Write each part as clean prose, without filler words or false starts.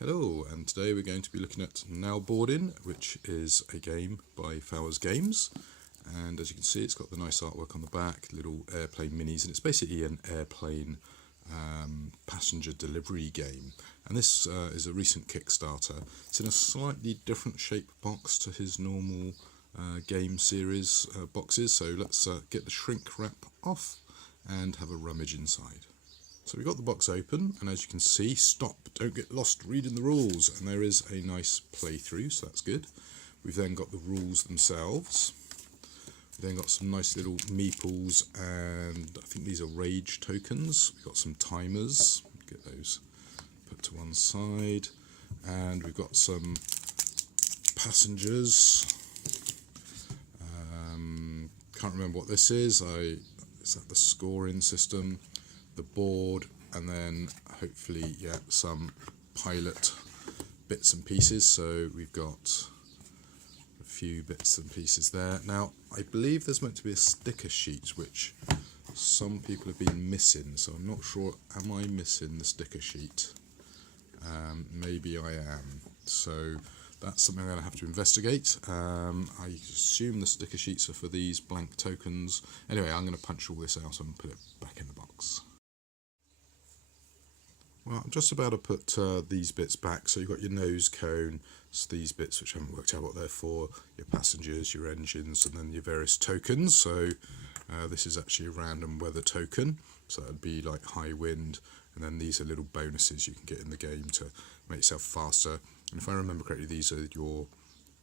Hello, and today we're going to be looking at Now Boarding, which is a game by Fowers Games. And as you can see, it's got the nice artwork on the back, little airplane minis, and it's basically an airplane passenger delivery game. And this is a recent Kickstarter. It's in a slightly different shaped box to his normal game series boxes. So let's get the shrink wrap off and have a rummage inside. So we've got the box open, and as you can see, stop, don't get lost reading the rules, and there is a nice playthrough, so that's good. We've then got the rules themselves. We've then got some nice little meeples, and I think these are rage tokens. We've got some timers, get those put to one side, and we've got some passengers. Can't remember what this is. Is that the scoring system? The board, and then hopefully some pilot bits and pieces. So we've got a few bits and pieces there. Now I believe there's meant to be a sticker sheet which some people have been missing, so I'm not sure, am I missing the sticker sheet? Maybe I am, so that's something I'm going to have to investigate. I assume the sticker sheets are for these blank tokens. Anyway, I'm going to punch all this out and put it back in the box. Well, I'm just about to put these bits back. So you've got your nose cone, so these bits which I haven't worked out what they're for, your passengers, your engines, and then your various tokens. So this is actually a random weather token, so that would be like high wind, and then these are little bonuses you can get in the game to make yourself faster. And if I remember correctly, these are your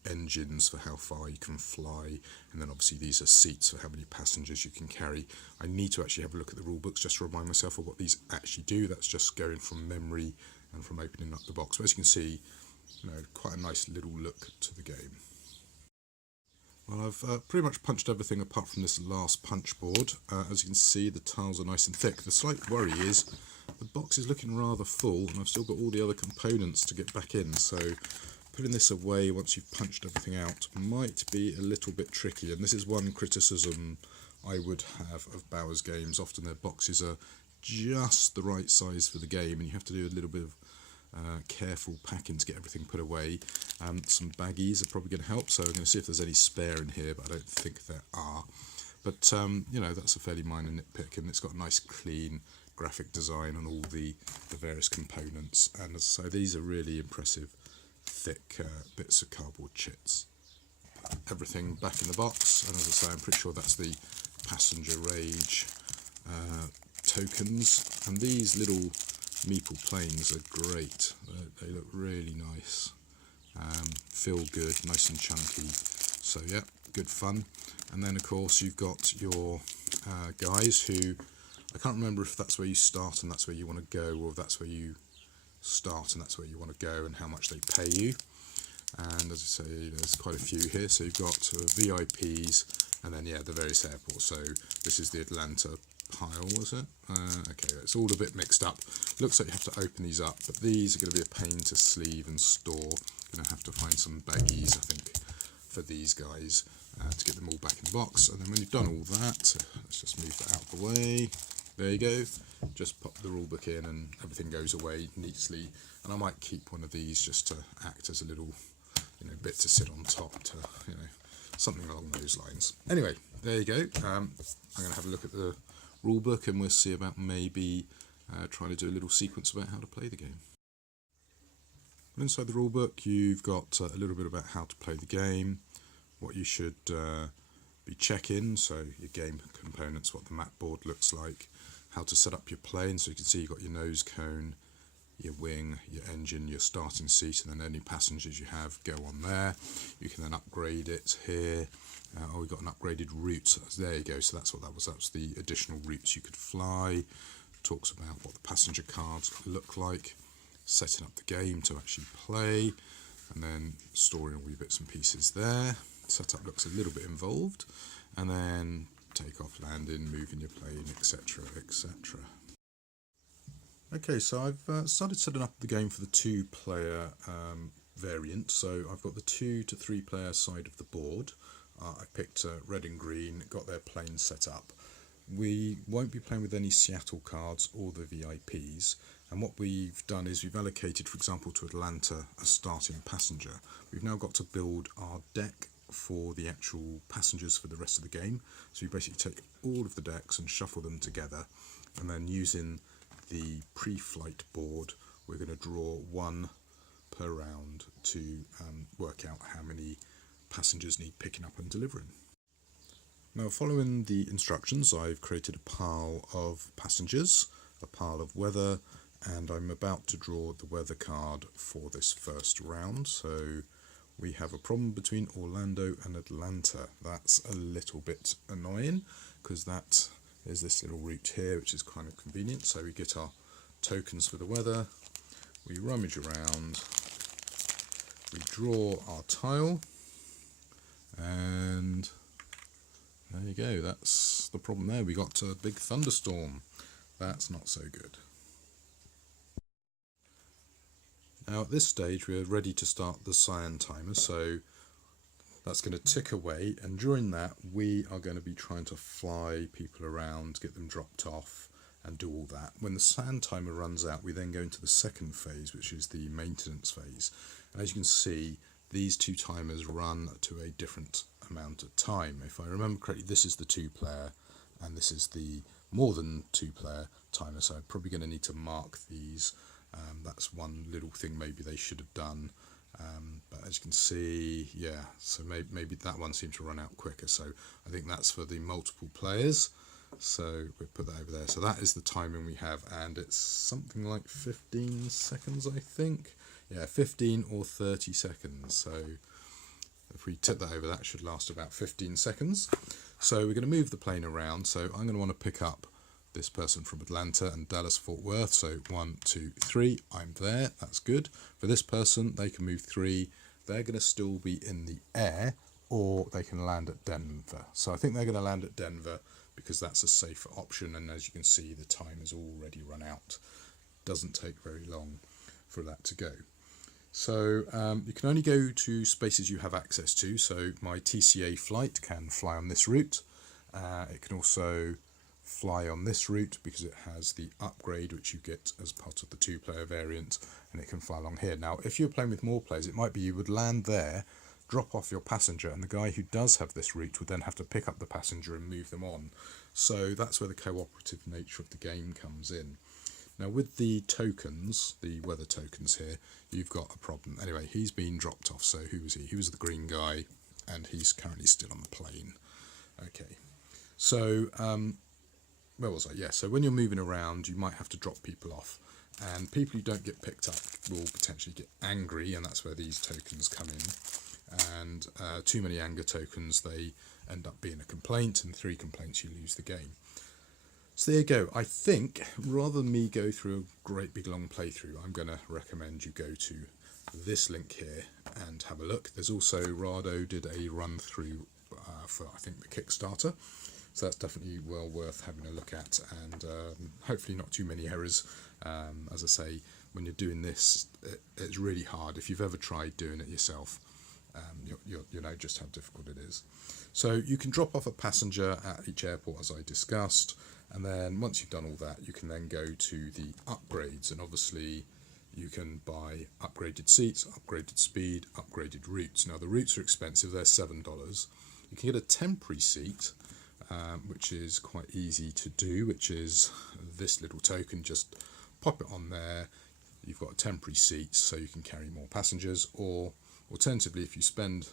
engines for how far you can fly, and then obviously these are seats for how many passengers you can carry. I need to actually have a look at the rule books just to remind myself of what these actually do. That's just going from memory and from opening up the box. But as you can see, quite a nice little look to the game. Well, I've pretty much punched everything apart from this last punch board. As you can see, the tiles are nice and thick. The slight worry is the box is looking rather full, and I've still got all the other components to get back in, so putting this away once you've punched everything out might be a little bit tricky. And this is one criticism I would have of Fowers Games. Often their boxes are just the right size for the game, and you have to do a little bit of careful packing to get everything put away. Some baggies are probably going to help, so I'm going to see if there's any spare in here, but I don't think there are. But that's a fairly minor nitpick, and it's got a nice clean graphic design on all the various components, and so these are really impressive thick bits of cardboard chits. Everything back in the box, and as I say, I'm pretty sure that's the passenger rage tokens, and these little meeple planes are great. They look really nice, feel good, nice and chunky, so yeah, good fun. And then of course you've got your guys who, I can't remember if that's where you start and that's where you want to go, or if that's where you start and that's where you want to go, and how much they pay you. And as I say, there's quite a few here. So you've got VIPs, and then the various airports. So this is the Atlanta pile, was it? Okay, it's all a bit mixed up. Looks like you have to open these up, but these are going to be a pain to sleeve and store. Going to have to find some baggies, I think, for these guys to get them all back in the box. And then when you've done all that, let's just move that out of the way. There you go. Just pop the rulebook in and everything goes away neatly. And I might keep one of these just to act as a little, bit to sit on top, to, something along those lines. Anyway, there you go. I'm going to have a look at the rulebook, and we'll see about maybe trying to do a little sequence about how to play the game. Inside the rulebook, you've got a little bit about how to play the game, what you should be checking, so your game components, what the map board looks like, how to set up your plane. So you can see you've got your nose cone, your wing, your engine, your starting seat, and then any passengers you have go on there. You can then upgrade it here. We've got an upgraded route. So there you go. So that's what that was. That was the additional routes you could fly. Talks about what the passenger cards look like, setting up the game to actually play, and then storing all your bits and pieces there. Setup looks a little bit involved, and then take off, landing, moving your plane, etc, etc. Okay, so I've started setting up the game for the 2-player variant. So I've got the 2 to 3 player side of the board. I picked red and green, got their plane set up. We won't be playing with any Seattle cards or the VIPs. And what we've done is we've allocated, for example, to Atlanta a starting passenger. We've now got to build our deck for the actual passengers for the rest of the game. So we basically take all of the decks and shuffle them together, and then using the pre-flight board, we're going to draw one per round to work out how many passengers need picking up and delivering. Now, following the instructions, I've created a pile of passengers, a pile of weather, and I'm about to draw the weather card for this first round. So we have a problem between Orlando and Atlanta. That's a little bit annoying because that is this little route here, which is kind of convenient. So we get our tokens for the weather, we rummage around, we draw our tile, and there you go. That's the problem there. We got a big thunderstorm. That's not so good. Now at this stage we're ready to start the cyan timer, so that's going to tick away, and during that we are going to be trying to fly people around, get them dropped off and do all that. When the cyan timer runs out, we then go into the second phase, which is the maintenance phase. And as you can see, these two timers run to a different amount of time. If I remember correctly, this is the 2-player and this is the more than 2-player timer, so I'm probably going to need to mark these. That's one little thing maybe they should have done, but as you can see, yeah, so maybe that one seems to run out quicker, so I think that's for the multiple players, so we'll put that over there. So that is the timing we have, and it's something like 15 seconds, I think. Yeah, 15 or 30 seconds, so if we tip that over, that should last about 15 seconds. So we're going to move the plane around, so I'm going to want to pick up this person from Atlanta and Dallas Fort Worth. So 1, 2, 3, I'm there, that's good. For this person, they can move 3, they're going to still be in the air, or they can land at Denver. So I think they're going to land at Denver because that's a safer option, and as you can see, the time has already run out. Doesn't take very long for that to go. So you can only go to spaces you have access to, so my TCA flight can fly on this route. It can also fly on this route because it has the upgrade which you get as part of the 2-player variant, and it can fly along here. Now if you're playing with more players, it might be you would land there, drop off your passenger, and the guy who does have this route would then have to pick up the passenger and move them on. So that's where the cooperative nature of the game comes in. Now with the tokens, the weather tokens here, you've got a problem. Anyway, he's been dropped off, so who was he? He was the green guy, and he's currently still on the plane. Okay, so where was I? Yeah, so when you're moving around, you might have to drop people off, and people who don't get picked up will potentially get angry, and that's where these tokens come in. And too many anger tokens, they end up being a complaint, and 3 complaints, you lose the game. So there you go. I think rather than me go through a great big long playthrough, I'm going to recommend you go to this link here and have a look. There's also Rahdo did a run through for I think the Kickstarter. So that's definitely well worth having a look at, and hopefully not too many errors. As I say, when you're doing this, it's really hard. If you've ever tried doing it yourself, you know just how difficult it is. So you can drop off a passenger at each airport, as I discussed, and then once you've done all that, you can then go to the upgrades, and obviously you can buy upgraded seats, upgraded speed, upgraded routes. Now the routes are expensive, they're $7. You can get a temporary seat, which is quite easy to do, which is this little token. Just pop it on there, you've got a temporary seat so you can carry more passengers, or alternatively, if you spend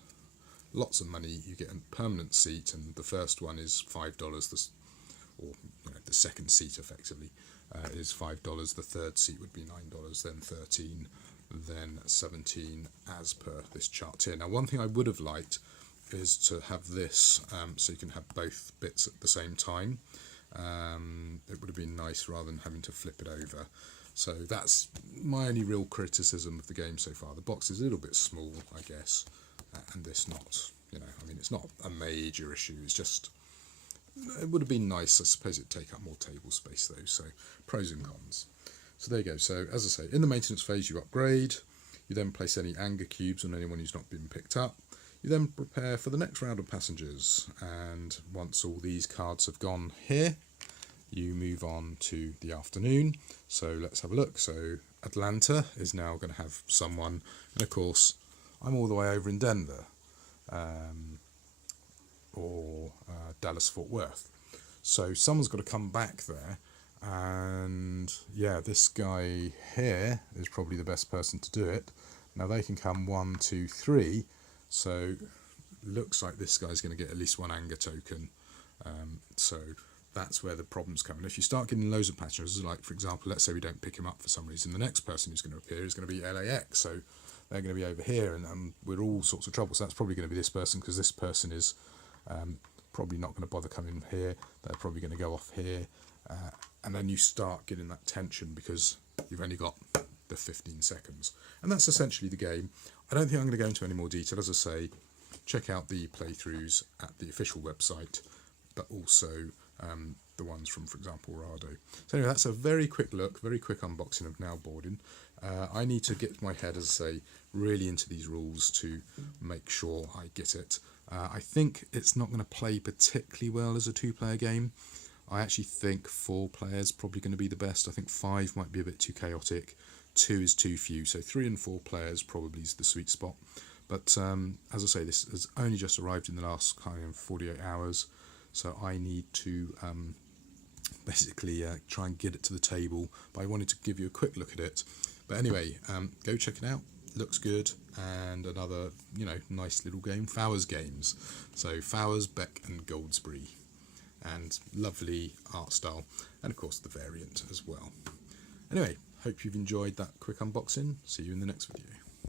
lots of money, you get a permanent seat, and the first one is $5, or the second seat effectively is $5, the third seat would be $9, then $13, then $17 as per this chart here. Now one thing I would have liked is to have this so you can have both bits at the same time. It would have been nice rather than having to flip it over. So that's my only real criticism of the game so far. The box is a little bit small, I guess, and this not, I mean, it's not a major issue. It's just, it would have been nice. I suppose it'd take up more table space though, so pros and cons. So there you go. So as I say, in the maintenance phase you upgrade, you then place any anger cubes on anyone who's not been picked up. You then prepare for the next round of passengers, and once all these cards have gone here, you move on to the afternoon. So let's have a look. So Atlanta is now going to have someone, and of course I'm all the way over in Denver, or Dallas Fort Worth. So someone's got to come back there, and yeah, this guy here is probably the best person to do it. Now they can come 1, 2, 3. So looks like this guy's going to get at least one anger token. So that's where the problems come. And if you start getting loads of patterns, like for example, let's say we don't pick him up for some reason, the next person who's going to appear is going to be LAX. So they're going to be over here, and we're all sorts of trouble. So that's probably going to be this person, because this person is probably not going to bother coming here. They're probably going to go off here, and then you start getting that tension because you've only got the 15 seconds. And that's essentially the game. I don't think I'm going to go into any more detail. As I say, check out the playthroughs at the official website, but also the ones from, for example, Rahdo. So anyway, that's a very quick look, very quick unboxing of Now Boarding. I need to get my head, as I say, really into these rules to make sure I get it. I think it's not going to play particularly well as a 2-player game. I actually think 4 players probably going to be the best. I think 5 might be a bit too chaotic. 2 is too few, so 3 and 4 players probably is the sweet spot. But as I say, this has only just arrived in the last kind of 48 hours, so I need to basically try and get it to the table. But I wanted to give you a quick look at it. But anyway, go check it out. Looks good, and another, you know, nice little game, Fowers Games. So Fowers, Beck and Goldsbury, and lovely art style, and of course the variant as well. Anyway, hope you've enjoyed that quick unboxing. See you in the next video.